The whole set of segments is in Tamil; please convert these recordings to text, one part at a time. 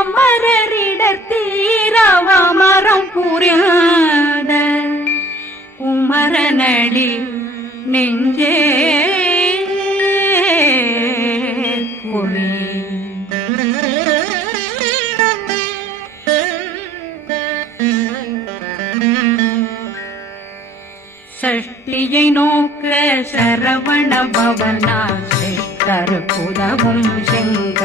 அமரரிடத்தீரவமரம் புரியாத குமரனடி நெஞ்சே சஷ்டியை நோக்க சரவண பவனா சிஷ்டர் புதவும் செங்கதிர்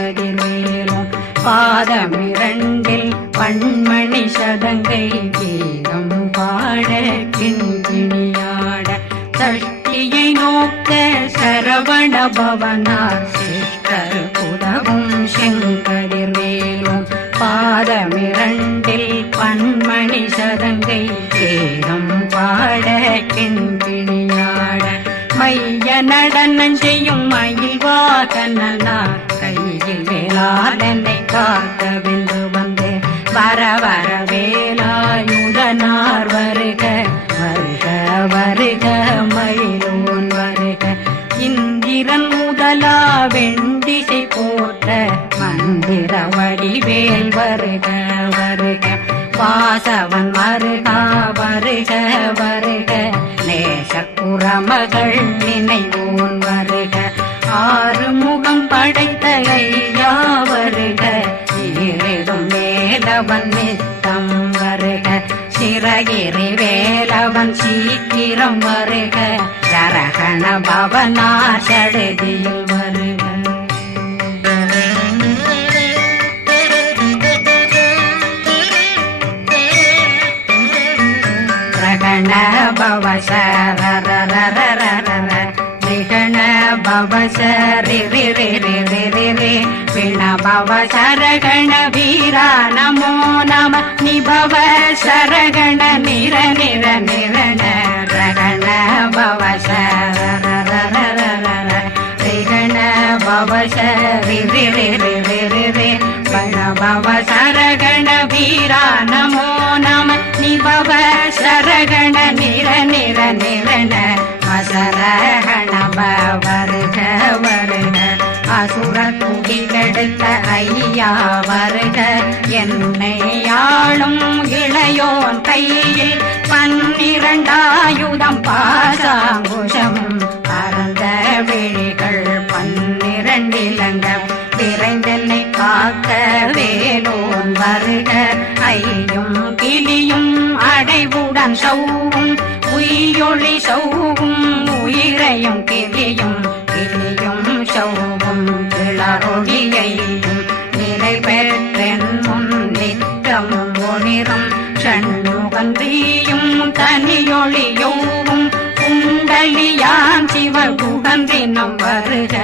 பாதமிரண்டில் பண்மணி சதங்கை வேதம் பாட கிண்கிணியாட சஷ்டியை நோக்க சரவண பவனார் சிஷ்டர் புதவும் செங்கதிர் வேலும் பாதமிரண்டில் பண்மணி சதங்கை வேதம் பாட கிண்கிணியாட மைய நடனம் செய்யும் மயில் வாகனா காக்க வென்று வந்து. வர வர வேலாயுதனார் வருக. வருக வருக மயிலோன் வருக. இந்திரன் முதலா வெண்டிசை போற்ற. மந்திர வடிவேல் வருக வருக. வாசவன் வருகா வருக வருக. நேசக்குறமகள் நினைவோன் வருக. ஆறு படைத்த ஐயா வருக ஈரிடும் வேலவன் நித்தம் வருக. சிறகிரி வேலவன் சீக்கிரம் வருக. சரகண பவனார் சடுதியில் வருக. ரகண பவ பவ சரி ரி ரி ரி ரி ரி ரி பிண பவ சரகண வீரா நமோ நம நிபவ சரகண நிர நிர நிரண ரகண பவ சரரரரரர ரிகண பவ சரி ரி ரி ரி ரி ரி ரி பண பவ சரகண வீரா நமோ நம நிபவ சரகண நிர நிர நிரண அசரகண வருக வருக அசுர குடிகெடுத்த ஐயா வருக என்னை ஆளும் இளையோன் கையில் பன்னிரண்டாயுதம் பாசாங்குஷம் பரந்த விழிகள் பன்னிரண்டிலங்க விரைந்தென்னை காக்க வேலோன் வருக ஐயும் கிளியும் அடைவுடன் சௌவும் உயிரொளி சௌவும் உயிரையும் கிவியும் கிளியும் சௌவும் கிளறொழியையும் நிலை பெற்றென் முன் நித்தமும் ஒளிரும் ஷண்முகந்தியும் தனியொளியோவும் குண்டலியான் சிவ சிவகுகந்தினம் வருக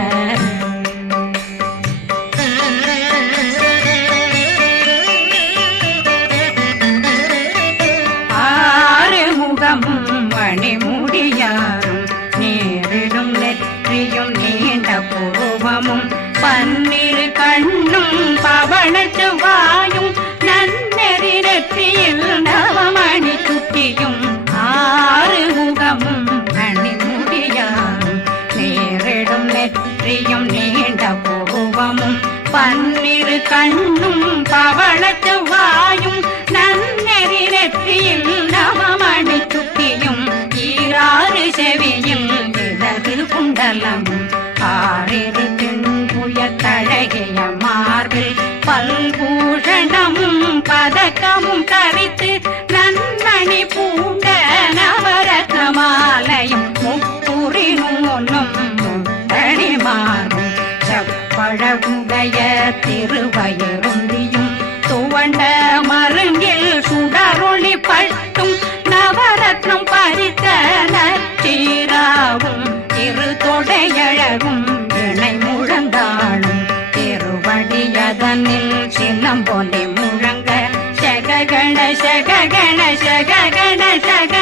கண்ணும் பவள செவ்வாயும் நன்னெறி நெற்றியில் நவமணி சுத்தியும் ஈராறு செவியும் இடது குண்டலம் சிறு வயருந்தியும் துவண்ட மருங்கில் சுடரொளி பட்டும். நவரத்னம் பறித்த நச்சீராவும். திரு தொடையழகும். இணை முழந்தாளும் திருவடியதனில் சின்னம் போலே முழங்க. சககண சககண சககண சக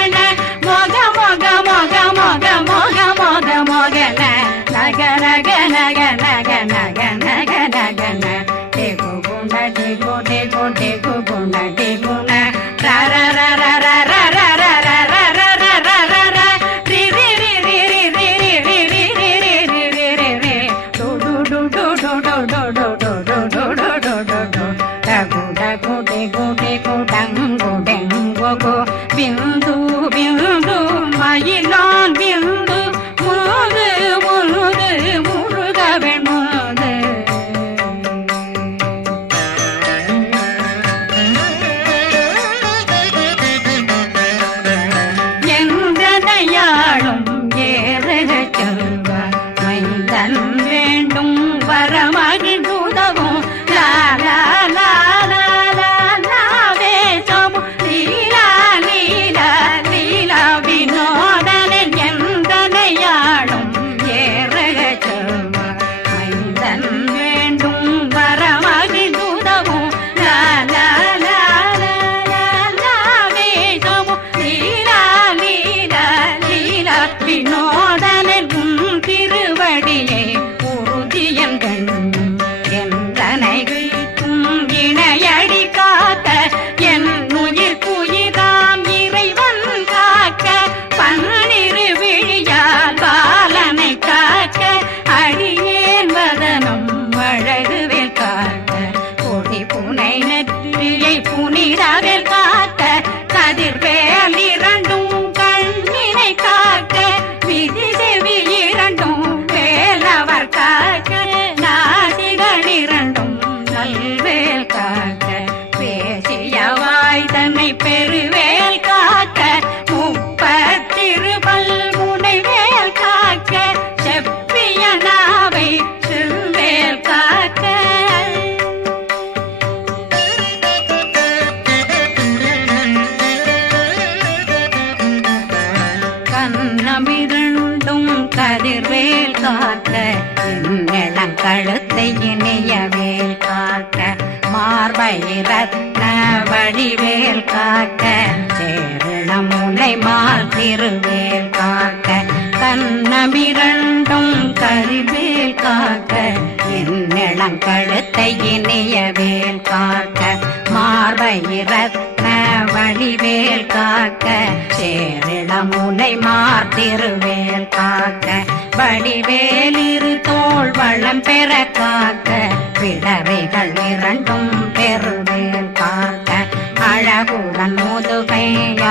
பிள்ளை மாத்திருவேல் காக்க. கண்ணமிரண்டும் கரிவேல் காக்க. என்னிளங்கழுத்தை இனியவேல் காக்க. மார்பயிரத்ன வழிவேல் காக்க. சேரிளமுனை மாத்திருவேல் காக்க. வடிவேலிரு தோல் வளம் பெற காக்க. பிடரைகள் இரண்டும் பெருவேல் காக்க. அழகுடன்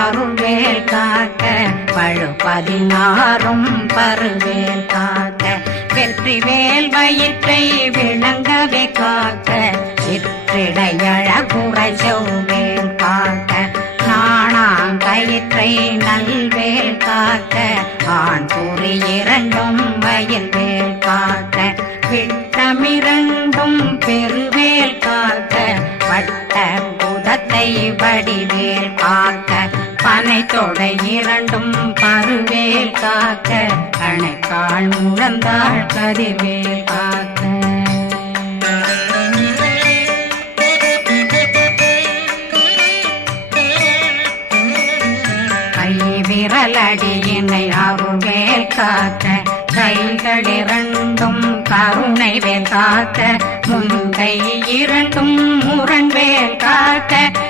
அருள்வேல் காக்க பழு பதினாறும் பருவேல் காக்க. வெற்றி வேல் வயிற்றை விளங்கவே காக்க சிற்றிடையழகுறை செவ்வேல் காக்க. நாணாங்கயிற்றை நல்வேல் காக்க ஆண் கூறி இரண்டும் வயல்வேல் காக்க. விட்டமிரண்டும் பெருவேல் காக்க வட்ட புதத்தை வடிவேல் காக்க. தொடை இரண்டும் பருவேல் காக்க அணைக்காள் முழந்தாள் கதிர்வேல் காக்க. விரலடியினை அருவேல் காக்க கைகளிரண்டும் கருணை வேல் காக்க முன் கை இரண்டும் முரண் வேல் காக்க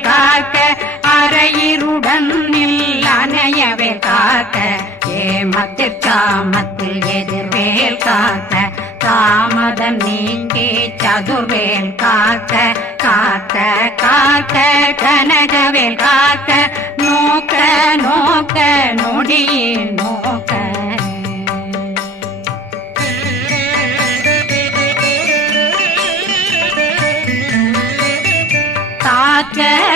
காக்க அறையிருடன் அரையிருடன் அணையவே காக்க. ஏமத்தில் காமத்தில் எதிர்வேல் காக்க. தாமதம் நீங்கே சதுர்வேல் காக்க. காக்க காக்க கனகவேல் காக்க. நோக்க நோக்க நொடியே நோக்க.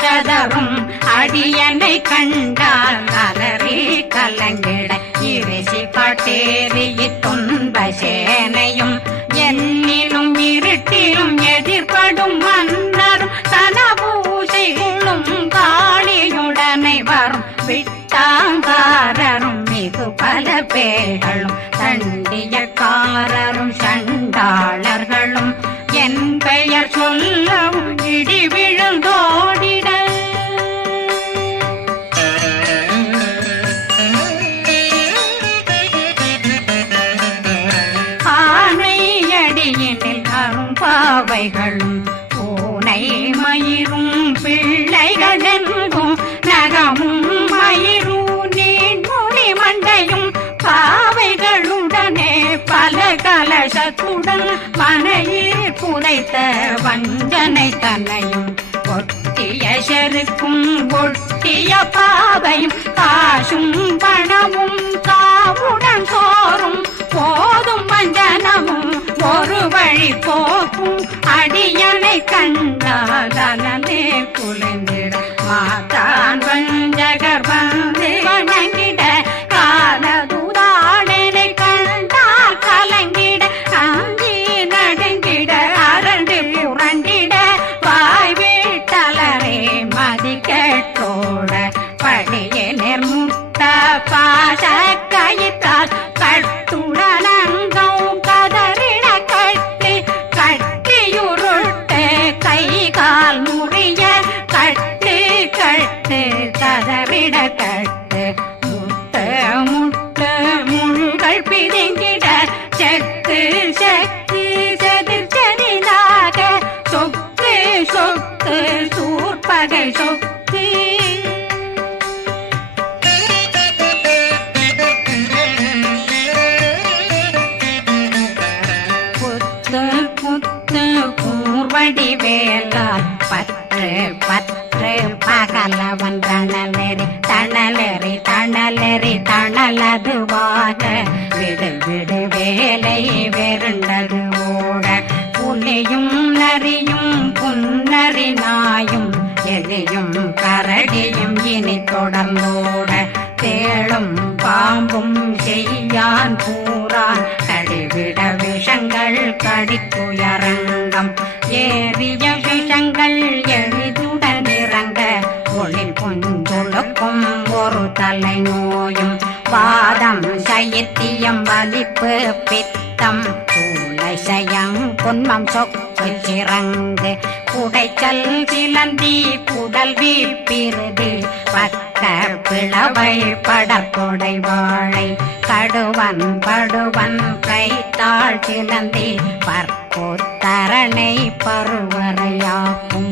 கதவும் அடியனை கண்டால் அலறி கலங்கிட. இரிசி காட்டேறி துன்ப சேனையும் என்னிலும் இருட்டிலும் எதிர்படும் மன்னரும் தனபூசைகளும் காளியுடனை வரும். விட்டாங்காரரும் மிகு பல பேர்களும் தண்டியக்காரரும் சண்டாளர்களும் கலசத்துடன் மனையில் புதைத்த வஞ்சனை தன்னையும் ஒட்டிய செருக்கும் ஒட்டிய பாவையும் காசும் பணமும் காவுடன் சோறும். போதும் வஞ்சனமும் ஒரு வழி போக்கும். அடியனை கண்டாதனே குலைந்திட மாதான் ஏறிய விஷங்கள் எளிதுடன் இறங்க ஒளில் புஞ்சுழுக்கும் ஒரு தலை நோயும். வாதம் சைத்தியம் வலிப்பு பித்தம். சூளை சயம் பொன்மம் சொக்கு சிறங்கு. குடைச்சல் சிலந்தி குடல் வீப்பிருது பத்து பிளவை படற்கொடை வாழை. கடுவன் படுவன் கைத்தாழ் சிலந்தி. பற்போத்தரணை பருவரையாக்கும்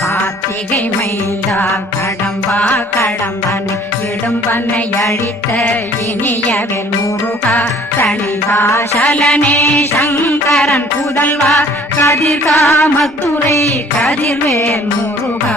கார்த்திகை மைந்தா கடம்பா கடம்பன் இடும்பனை அழித்த இனியவில் முருகா தனிவாசலனே சங்கரன் புதல்வா கதிர்காமத்துறை கதிர்வேல் முருகா.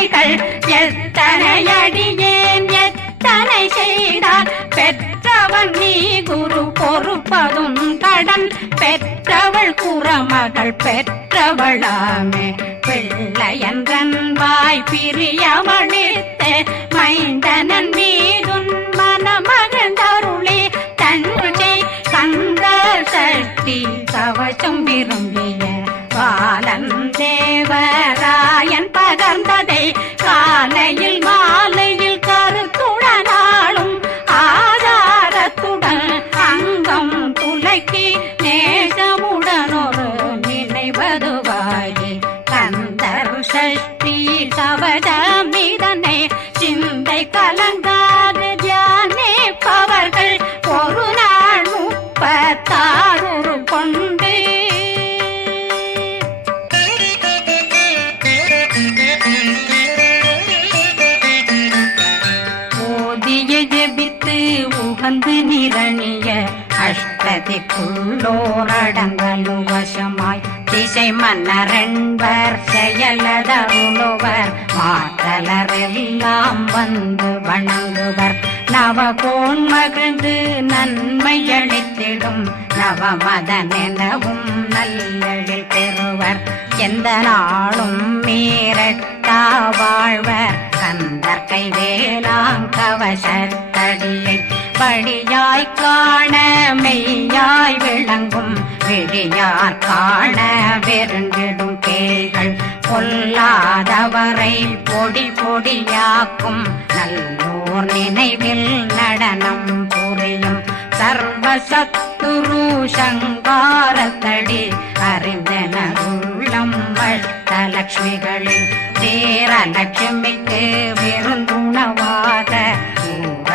பிழைகள் எத்தனை அடியேன் எத்தனை செய்தார்? பெற்றவன் நீ குரு பொறுப்பதும் கடன். பெற்றவள் குறமகள் பெற்றவளாமே. பிள்ளையன்றன் வாய் பிரியமளித்த மைந்தனன் அஷ்டதிக்குள்ளோரடங்கலும் வசமாய் திசை மன்னரென்பர் செயலதருளுவர் மாற்றலரெல்லாம் வந்து வணங்குவர். நவகோன் மகிழ்ந்து நன்மை அளித்திடும் நவமதனெனவும் நல்லெழில் பெறுவர். எந்த நாளும் மீறட்டா வாழ்வர் கந்தர் கைவேலாங் கவசத்தடியை படியாய் காண மெய்யாய் விளங்கும் விழியார் காண வெருங்கிடும் கேள்கள் பொல்லாதவரை பொடி பொடியாக்கும் நல்லோர் நினைவில் நடனம் புரியும் சர்வசத்துரு சங்காரத்தடி அறிந்தன அறிந்தனருள்ளம் வட்டலட்சுமிகளில் தேரலட்சுமிக்கு விருந்துணவாத ஊர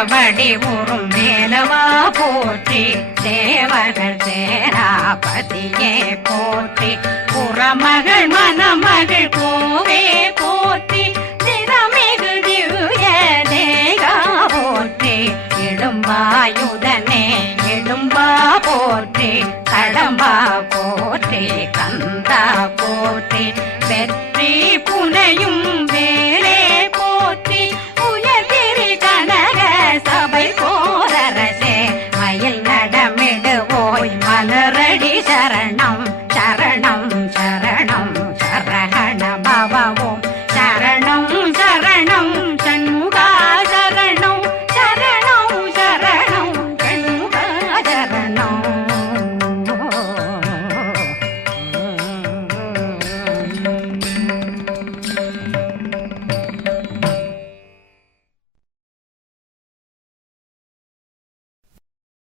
தேவடி உறும் மேலவா போற்றி தேவர்கள் சேராபதியே போற்றி. புறமகள் மணமகள் போ